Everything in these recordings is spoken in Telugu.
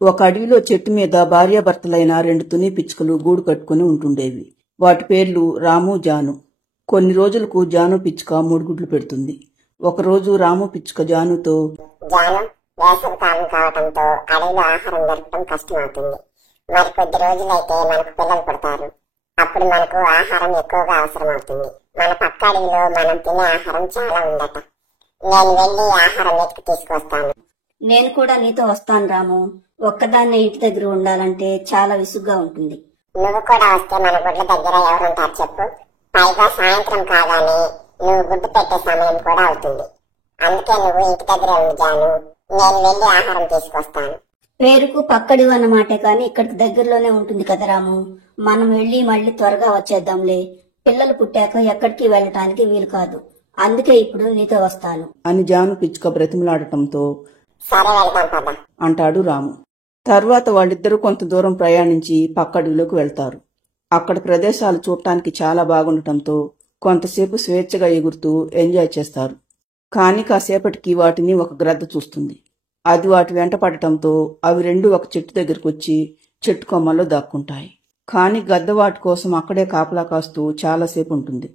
ఒక అడవిలో చెట్టు మీద భార్యాభర్తలైన 2 తుని పిచ్చుకలు గూడు కట్టుకుని ఉంటుండేవి. వాటి పేర్లు రాము, జాను. కొన్ని రోజులకు జాను పిచ్చుక 3 గుడ్లు పెడుతుంది. ఒకరోజు రాము పిచ్చుక జానుతో, జాను, వేసవి కాలం కావడంతో అడవిలో ఆహారం దొరకడం కష్టమవుతుంది. మరి కొద్ది రోజులైతే మనకు పిల్లలు పుడతారు. అప్పుడు మనకు ఆహారం ఎక్కువగా అవసరం అవుతుంది. మన పక్క అడవిలో మనం తినే ఆహారం చాలా ఉందట. నేను వెళ్లి ఆహారం వెతికి తీసుకొస్తాను. నేను కూడా నీతో వస్తాను రాము. ఒక్కదాన్నే ఇంటి దగ్గర ఉండాలంటే చాలా విసుగ్గా ఉంటుంది. నువ్వు కూడా వస్తే మన గుడ్ల దగ్గర ఎవరుంటారు చెప్పు. పైగా సాయంత్రం కాగానే నువ్వు గుడ్డు పెట్టే సమయం కూడా అవుతుంది. అందుకే నువ్వు ఇంటి దగ్గర ఉండి జాను. నేను వెళ్లి ఆహారం తీసుకొస్తాను. పేరుకు పక్కడివి అన్నమాటే కాని ఇక్కడికి దగ్గరలోనే ఉంటుంది కదా రాము. మనం వెళ్లి మళ్ళీ త్వరగా వచ్చేద్దాంలే. పిల్లలు పుట్టాక ఎక్కడికి వెళ్ళటానికి వీలు కాదు. అందుకే ఇప్పుడు నీతో వస్తాను అని జాను పిచ్చుక బ్రతిమలాడటంతో, సరే వెళ్దాం పద అంటాడు రాము. తర్వాత వాళ్ళిద్దరూ కొంత దూరం ప్రయాణించి పక్కడిలోకి వెళ్తారు. అక్కడ ప్రదేశాలు చూడటానికి చాలా బాగుండటంతో కొంతసేపు స్వేచ్ఛగా ఎగురుతూ ఎంజాయ్ చేస్తారు. కాని కాసేపటికి వాటిని ఒక గ్రద్ద చూస్తుంది. అది వాటి వెంట పడటంతో అవి 2 ఒక చెట్టు దగ్గరకు వచ్చి చెట్టు కొమ్మల్లో దాక్కుంటాయి. కాని గద్ద వాటి కోసం అక్కడే కాపలా కాస్తూ చాలాసేపు ఉంటుంది.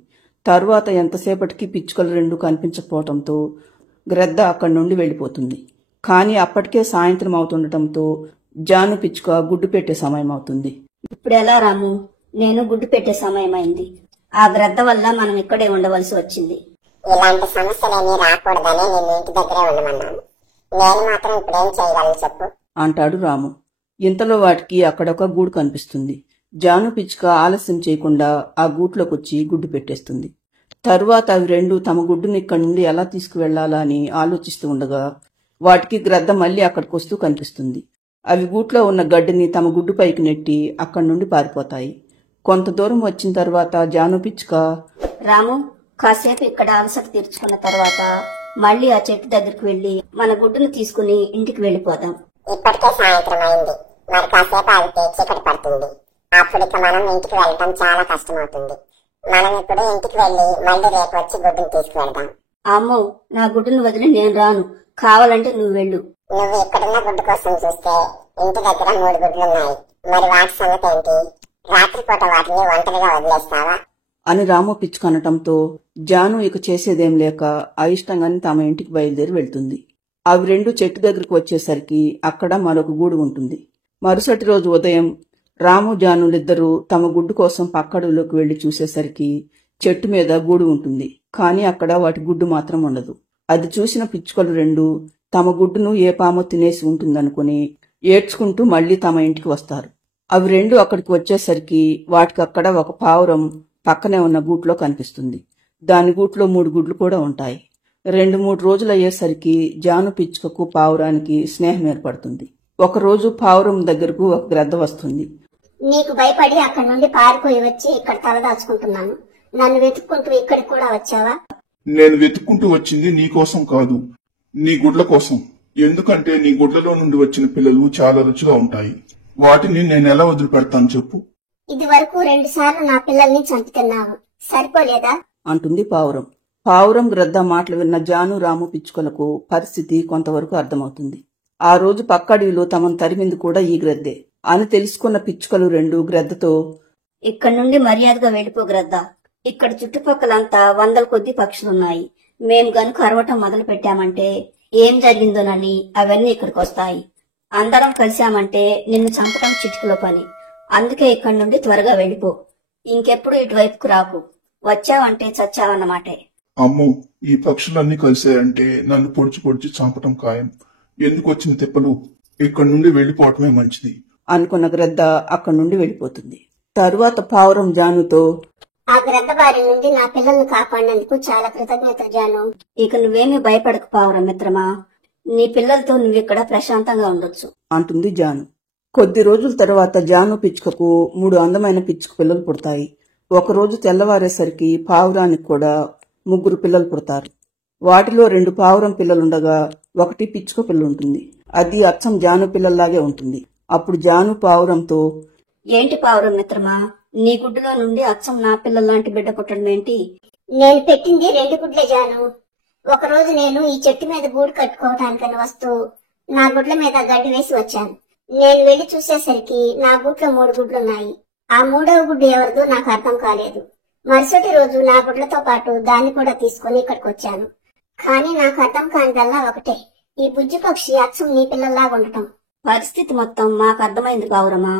తరువాత ఎంతసేపటికి పిచ్చుకలు 2 కనిపించకపోవటంతో గ్రద్ద అక్కడి నుండి వెళ్ళిపోతుంది. కాని అప్పటికే సాయంత్రం అవుతుండటంతో జాను పిచ్చుక గుడ్డు పెట్టే సమయం అవుతుంది. ఇప్పుడు ఎలా రాము? నేను గుడ్డు పెట్టే సమయం అయింది. ఆ గ్రద్ద వల్ల మనం ఇక్కడే ఉండవలసి వచ్చింది. ఇలాంటి సమస్యలేమీ రాకూడదని నేను ఇంటి దగ్గరే ఉండమన్నాను. నేను మాత్రం ఇప్పుడేం చేయగలను చెప్పు, అంటాడు రాము. ఇంతలో వాటికి అక్కడొక గూడు కనిపిస్తుంది. జాను పిచ్చుక ఆలస్యం చేయకుండా ఆ గూట్లోకొచ్చి గుడ్డు పెట్టేస్తుంది. తరువాత అవి 2 తమ గుడ్డుని ఇక్కడి నుండి ఎలా తీసుకువెళ్లాలా అని ఆలోచిస్తూ ఉండగా వాటికి గ్రద్ద మళ్లీ అక్కడికొస్తూ కనిపిస్తుంది. అవి గూట్లో ఉన్న గడ్డిని తమ గుడ్డు పైకి నెట్టి అక్కడి నుండి పారిపోతాయి. కొంత దూరం వచ్చిన తర్వాత జాను పిచ్చుక, రాము, కాసేపు ఇక్కడ అలసట తీర్చుకున్న తర్వాత మళ్లీ ఆ చెట్టు దగ్గరికి వెళ్లి మన గుడ్డును తీసుకుని ఇంటికి వెళ్లిపోదాం. ఇప్పటికే సాయంత్రం అయింది. మరి కాసేపు ఆగితే చీకటి పడుతుంది. అప్పుడు ఇక మనం ఇంటికి వెళ్ళటం చాలా కష్టమవుతుంది. మనం ఇప్పుడు ఇంటికి వెళ్లి మళ్ళీ రేపు వచ్చి గుడ్డును తీసుకువెళ్దాం. అమ్మో, నా గుడ్డును వదిలి నేను రాను. కావాలంటే నువ్వు వెళ్ళు. నువ్వు ఇక్కడున్న గుడ్డు కోసం చూస్తే ఇంటి దగ్గర 3 గుడ్లున్నాయి. మరి వాటి సంగతి ఏంటి? రాత్రిపూట వాటిని ఒంటరిగా వదిలేస్తావా అని రాము పిచ్చుక అనటంతో జాను ఇక చేసేదేం లేక అయిష్టంగానే తమ ఇంటికి బయలుదేరి వెళ్తుంది. అవి 2 చెట్టు దగ్గరకు వచ్చేసరికి అక్కడ మరొక గూడు ఉంటుంది. మరుసటి రోజు ఉదయం రాము, జానులిద్దరూ తమ గుడ్డు కోసం పక్కడులోకి వెళ్లి చూసేసరికి చెట్టు మీద గూడు ఉంటుంది. కాని అక్కడ వాటి గుడ్డు మాత్రం ఉండదు. అది చూసిన పిచ్చుకలు 2 తమ గుడ్డును ఏ పామో తినేసి ఉంటుందనుకుని ఏడ్చుకుంటూ మళ్లీ తమ ఇంటికి వస్తారు. అవి 2 అక్కడికి వచ్చేసరికి వాటికి అక్కడ ఒక పావురం పక్కనే ఉన్న గూట్లో కనిపిస్తుంది. దాని గూట్లో 3 గుడ్లు కూడా ఉంటాయి. 2-3 రోజులు అయ్యేసరికి జాను పిచ్చుకకు పావురానికి స్నేహం ఏర్పడుతుంది. ఒకరోజు పావురం దగ్గరకు ఒక గ్రద్ద వస్తుంది. నీకు భయపడి అక్కడి నుండి పారిపోయి వచ్చి ఇక్కడ తలదాచుకుంటున్నాను. నన్ను వెతుక్కుంటూ ఇక్కడికి కూడా వచ్చావా? నేను వెతుక్కుంటూ వచ్చింది నీకోసం కాదు, నీ గుడ్ల కోసం. ఎందుకంటే నీ గుడ్లలో నుండి వచ్చిన పిల్లలు చాలా రుచిగా ఉంటాయి. వాటిని నేను ఎలా వదిలిపెడతాను చెప్పు. ఇది వరకు 2 సార్లు నా పిల్లల్ని చంపుతున్నావు, సరిపోలేదా? అంటుంది పావురం. పావురం గ్రద్ద మాటలు విన్న జాను, రాము పిచ్చుకలకు పరిస్థితి కొంతవరకు అర్థమవుతుంది. ఆ రోజు పక్కడిలో తమను తరిమింది కూడా ఈ గ్రద్దే అని తెలుసుకున్న పిచ్చుకలు 2 గ్రద్దతో, ఇక్కడి నుండి మర్యాదగా వెళ్లిపో గ్రద్ద. ఇక్కడ చుట్టుపక్కలంతా 100 కొద్ది పక్షులున్నాయి. మేం గనుక అరవటం మొదలు పెట్టామంటే ఏం జరిగిందోనని అవన్నీ ఇక్కడికి వస్తాయి. అందరం కలిశామంటే నిన్ను చంపటం చిటికలో పని. అందుకే ఇక్కడి నుండి త్వరగా వెళ్లిపో. ఇంకెప్పుడు ఇటువైపుకు రాకు. వచ్చావంటే చచ్చావన్నమాటే. అమ్మో, ఈ పక్షులన్నీ కలిసాయంటే నన్ను పొడిచి పొడిచి చంపటం ఖాయం. ఎందుకు వచ్చిన తిప్పలు? ఇక్కడి నుండి వెళ్లిపోవటమే మంచిది అనుకున్న గ్రద్ద అక్కడి నుండి వెళ్లిపోతుంది. తరువాత పావురం జానుతో, ఆ గ్రద్ద బారి నుండి నా పిల్లల్ని కాపాడినందుకు చాలా కృతజ్ఞత జాను. ఇక నువ్వేమీ భయపడకు పావురం మిత్రమా. నీ పిల్లలతో నువ్విక్కడ ప్రశాంతంగా ఉండొచ్చు అంటుంది జాను. కొద్ది రోజుల తర్వాత జాను పిచ్చుకకు 3 అందమైన పిచ్చుక పిల్లలు పుడతాయి. ఒకరోజు తెల్లవారేసరికి పావురానికి కూడా 3 పిల్లలు పుడతారు. వాటిలో 2 పావురం పిల్లలుండగా 1 పిచ్చుక పిల్ల ఉంటుంది. అది అచ్చం జాను పిల్లల్లాగే ఉంటుంది. అప్పుడు జాను పావురంతో, ఏంటి పావురం మిత్రమా, నీ గుడ్డులో నుండి అచ్చం నా పిల్లల్లాంటి బిడ్డ పుట్టడం ఏంటి? నేను పెట్టింది 2 గుడ్లే జాను. ఒకరోజు నేను ఈ చెట్టు మీద గూడు కట్టుకోవటానికని వస్తూ నా గుడ్ల మీద గడ్డి వేసి వచ్చాను. నేను వెళ్లి చూసేసరికి నా గూట్లో 3 గుడ్లున్నాయి. ఆ 3వ గుడ్డు ఎవరిదో నాకు అర్థం కాలేదు. మరుసటి రోజు నా గుడ్లతో పాటు దాన్ని కూడా తీసుకుని ఇక్కడికి వచ్చాను. కానీ నాకు అర్థం కానిదల్లా ఒకటే, ఈ బుజ్జి పక్షి అచ్చం నీ పిల్లల్లాగా ఉండటం. పరిస్థితి మొత్తం మాకు అర్థమైంది గౌరమ్మా.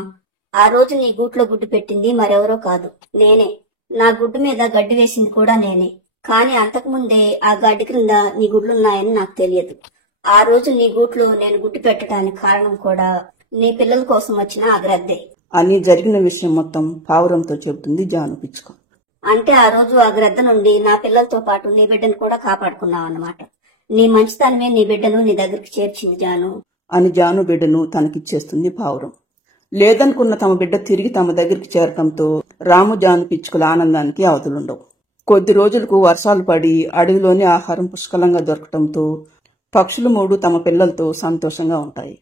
ఆ రోజు నీ గూట్లో గుడ్డు పెట్టింది మరెవరో కాదు, నేనే. నా గుడ్డు మీద గడ్డి వేసింది కూడా నేనే. కానీ అంతకుముందే ఆ గడ్డి క్రింద నీ గుడ్లున్నాయని నాకు తెలియదు. ఆ రోజు నీ గూట్లో నేను గుడ్డు పెట్టడానికి కారణం కూడా నీ పిల్లల కోసం వచ్చిన ఆ గ్రద్దే అని జరిగిన విషయం మొత్తం పావురంతో చెబుతుంది జాను పిచ్చుక. అంటే ఆ రోజు ఆ గ్రద్ద నుండి నా పిల్లలతో పాటు నీ బిడ్డను కూడా కాపాడుకున్నావు అన్నమాట. నీ మంచితనమే నీ బిడ్డను నీ దగ్గరికి చేర్చింది జాను అని జాను బిడ్డను తనకిచ్చేస్తుంది పావురం. లేదనుకున్న తమ బిడ్డ తిరిగి తమ దగ్గరికి చేరటంతో రాము జాను పిచ్చుకల ఆనందానికి అవధులుండవు. కొద్ది రోజులకు వర్షాలు పడి అడవిలోని ఆహారం పుష్కలంగా దొరకటంతో పక్షులు 3 తమ పిల్లలతో సంతోషంగా ఉంటాయి.